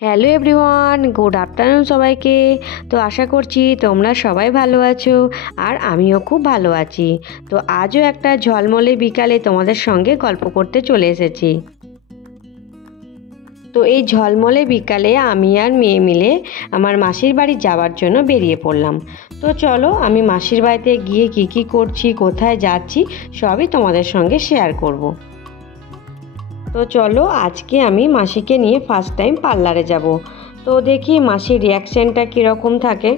Hello everyone, good afternoon সবাইকে। তো আশা করছি তোমরা সবাই ভালো আছো আর আমিও খুব ভালো আছি। তো আজও একটা ঝলমলে বিকালে তোমাদের সঙ্গে গল্প করতে চলে এসেছি। তো এই ঝলমলে বিকালে আমি আর মেয়ে মিলে আমার মাসির বাড়ি যাওয়ার জন্য বেরিয়ে পড়লাম। তো চলো আমি মাসির বাড়িতে গিয়ে কি করছি, কোথায় যাচ্ছি সবই তোমাদের সঙ্গে শেয়ার করব। তো চলো আজকে আমি মাসিকে নিয়ে ফার্স্ট টাইম পার্লারে যাব। তো দেখি মাসির রিয়াকশানটা কীরকম থাকে।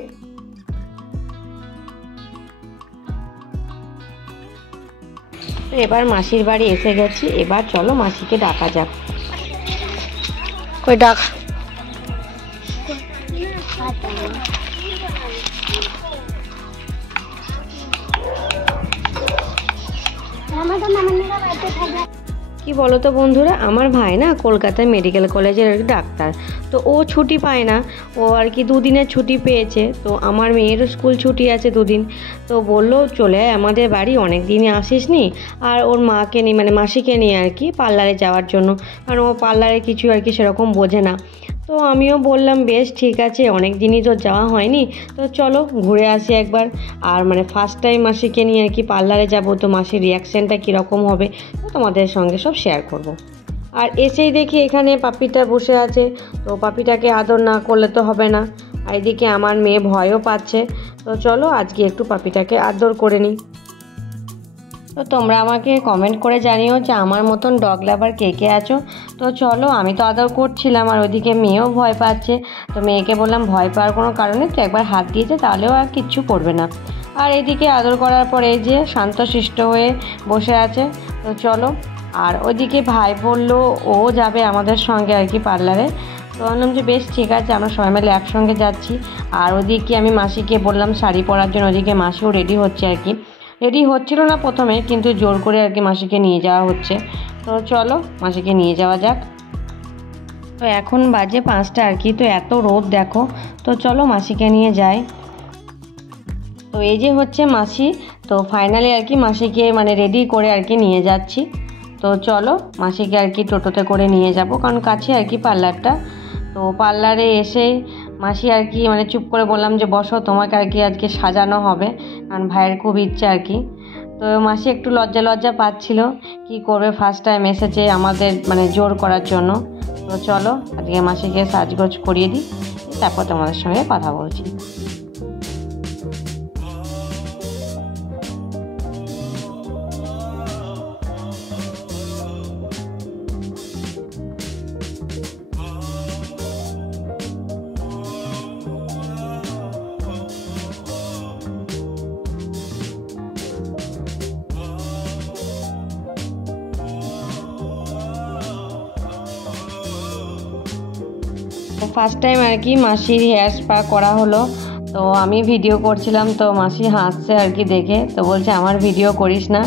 তো এবার মাসির বাড়ি এসে গেছি, এবার চলো মাসিকে ডাকা যাক। কই ডাক। কি বলো তো বন্ধুরা, আমার ভাই না কলকাতায় মেডিকেল কলেজের ডাক্তার। তো ও ছুটি পায় না, ও আর কি দুদিনের ছুটি পেয়েছে। তো আমার মেয়েরও স্কুল ছুটি আছে দুদিন। তো বললো চলে আয় আমাদের বাড়ি, অনেক দিনই আসিস নি। আর ওর মাকে নিয়ে মানে মাসিকে নিয়ে আর কি পার্লারে যাওয়ার জন্য, কারণ ও পার্লারে কিছু আর কি সেরকম বোঝে না। তো আমিও বললাম বেশ ঠিক আছে, অনেক দিনই তো যাওয়া হয়নি, তো চলো ঘুরে আসি একবার। আর মানে ফার্স্ট টাইম মাসিকে নিয়ে আর কি পার্লারে যাব, তো মাসির রিয়াকশানটা কীরকম হবে তো তোমাদের সঙ্গে সব শেয়ার করব। আর এসেই দেখি এখানে পাপিটা বসে আছে। তো পাপিটাকে আদর না করলে তো হবে না। আর এদিকে আমার মেয়ে ভয়ও পাচ্ছে। তো চলো আজকে একটু পাপিটাকে আদর করে নিই। তো তোমরা আমাকে কমেন্ট করে জানিও যে আমার মতন ডগ লাভার কে কে আছো। তো চলো আমি তো আদর করছিলাম আর ওইদিকে মেয়েও ভয় পাচ্ছে। তো মেয়েকে বললাম ভয় পাওয়ার কোনো কারণে তো একবার হাত দিয়েছে, তাহলেও আর কিচ্ছু করবে না। আর এদিকে আদর করার পরে এই যে শান্তশিষ্ট হয়ে বসে আছে। তো চলো, আর ওইদিকে ভাই বললো ও যাবে আমাদের সঙ্গে আর কি পার্লারে। তো বললাম যে বেশ ঠিক আছে, আমরা সবাই মিলে একসঙ্গে যাচ্ছি। আর ওদিকে আমি মাসিকে বললাম শাড়ি পরার জন্য, ওদিকে মাসিও রেডি হচ্ছে আর কি। রেডি হচ্ছিল না প্রথমে, কিন্তু জোর করে আর কি মাসিকে নিয়ে যাওয়া হচ্ছে। তো চলো মাসিকে নিয়ে যাওয়া যাক। তো এখন বাজে 5টা আর কি, তো এত রোদ দেখো। তো চলো মাসিকে নিয়ে যাই। তো এই যে হচ্ছে মাসি। তো ফাইনালি আর কি মাসিকে মানে রেডি করে আর কি নিয়ে যাচ্ছি। তো চলো মাসিকে আর কি টোটোতে করে নিয়ে যাব, কারণ কাছে আর কি পার্লারটা। তো পার্লারে এসে মাসি আর কি মানে চুপ করে বললাম যে বসো, তোমাকে আর কি আজকে সাজানো হবে, কারণ ভাইয়ের খুব ইচ্ছে আর কি। তো মাসি একটু লজ্জা পাচ্ছিল, কি করবে ফার্স্ট টাইম এসেছে আমাদের মানে জোর করার জন্য। তো চলো আজকে মাসিকে সাজগোজ করিয়ে দিই, তারপর তোমাদের সঙ্গে কথা বলছি। তো ফার্স্ট টাইম আর কি মাসির হেয়ার স্পা করা হলো। তো আমি ভিডিও করছিলাম, তো মাসি হাসছে আর কি দেখে, তো বলছে আমার ভিডিও করিস না।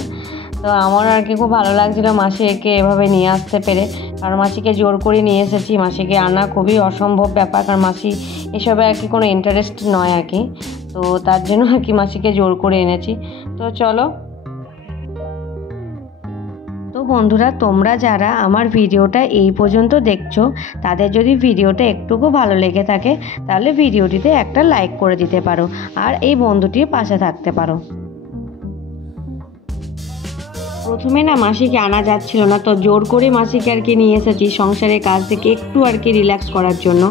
তো আমার আর কি খুব ভালো লাগছিলো মাসি একে এভাবে নিয়ে আসতে পেরে, কারণ মাসিকে জোর করে নিয়ে এসেছি। মাসিকে আনা খুবই অসম্ভব ব্যাপার, কারণ মাসি এসবে আর কি কোনো ইন্টারেস্ট নয় আর কি। তো তার জন্য আর কি মাসিকে জোর করে এনেছি। তো চলো। তো বন্ধুরা, তোমরা যারা আমার ভিডিওটা এই পর্যন্ত দেখছো, তাদের যদি ভিডিওটা একটুকু ভালো লেগে থাকে তাহলে ভিডিওটিতে একটা লাইক করে দিতে পারো আর এই বন্ধুটির পাশে থাকতে পারো। প্রথমে না মাসিকে আনা যাচ্ছিল না, তো জোর করে মাসিকে আর কি নিয়ে এসেছি সংসারের কাজ থেকে একটু আর কি রিল্যাক্স করার জন্য।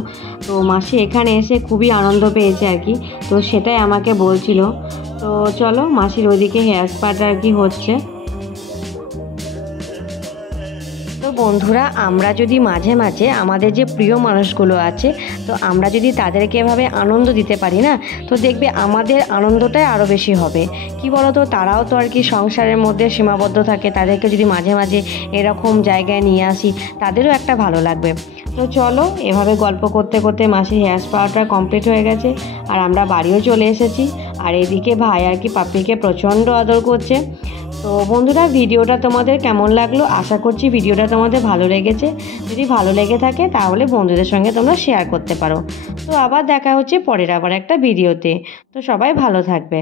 তো মাসি এখানে এসে খুবই আনন্দ পেয়েছে আর কি, তো সেটাই আমাকে বলছিল। তো চলো মাসির ওইদিকে হেয়ার স্পাটা আর কি হচ্ছে। তো বন্ধুরা, আমরা যদি মাঝে মাঝে আমাদের যে প্রিয় মানুষগুলো আছে, তো আমরা যদি তাদেরকে এভাবে আনন্দ দিতে পারি না, তো দেখবে আমাদের আনন্দটাই আরও বেশি হবে। কি বলো তো, তারাও তো আর কি সংসারের মধ্যে সীমাবদ্ধ থাকে, তাদেরকে যদি মাঝে মাঝে এরকম জায়গায় নিয়ে আসি তাদেরও একটা ভালো লাগবে। তো চলো এভাবে গল্প করতে করতে মাসির হেয়ার স্পাটা কমপ্লিট হয়ে গেছে আর আমরা বাড়িও চলে এসেছি। আর এদিকে ভাই আর কি পাপ্পিকে প্রচণ্ড আদর করছে। তো বন্ধুরা, ভিডিওটা তোমাদের কেমন লাগলো, আশা করছি ভিডিওটা তোমাদের ভালো লেগেছে। যদি ভালো লেগে থাকে তাহলে বন্ধুদের সঙ্গে তোমরা শেয়ার করতে পারো। তো আবার দেখা হচ্ছে পরের আবার একটা ভিডিওতে। তো সবাই ভালো থাকবে।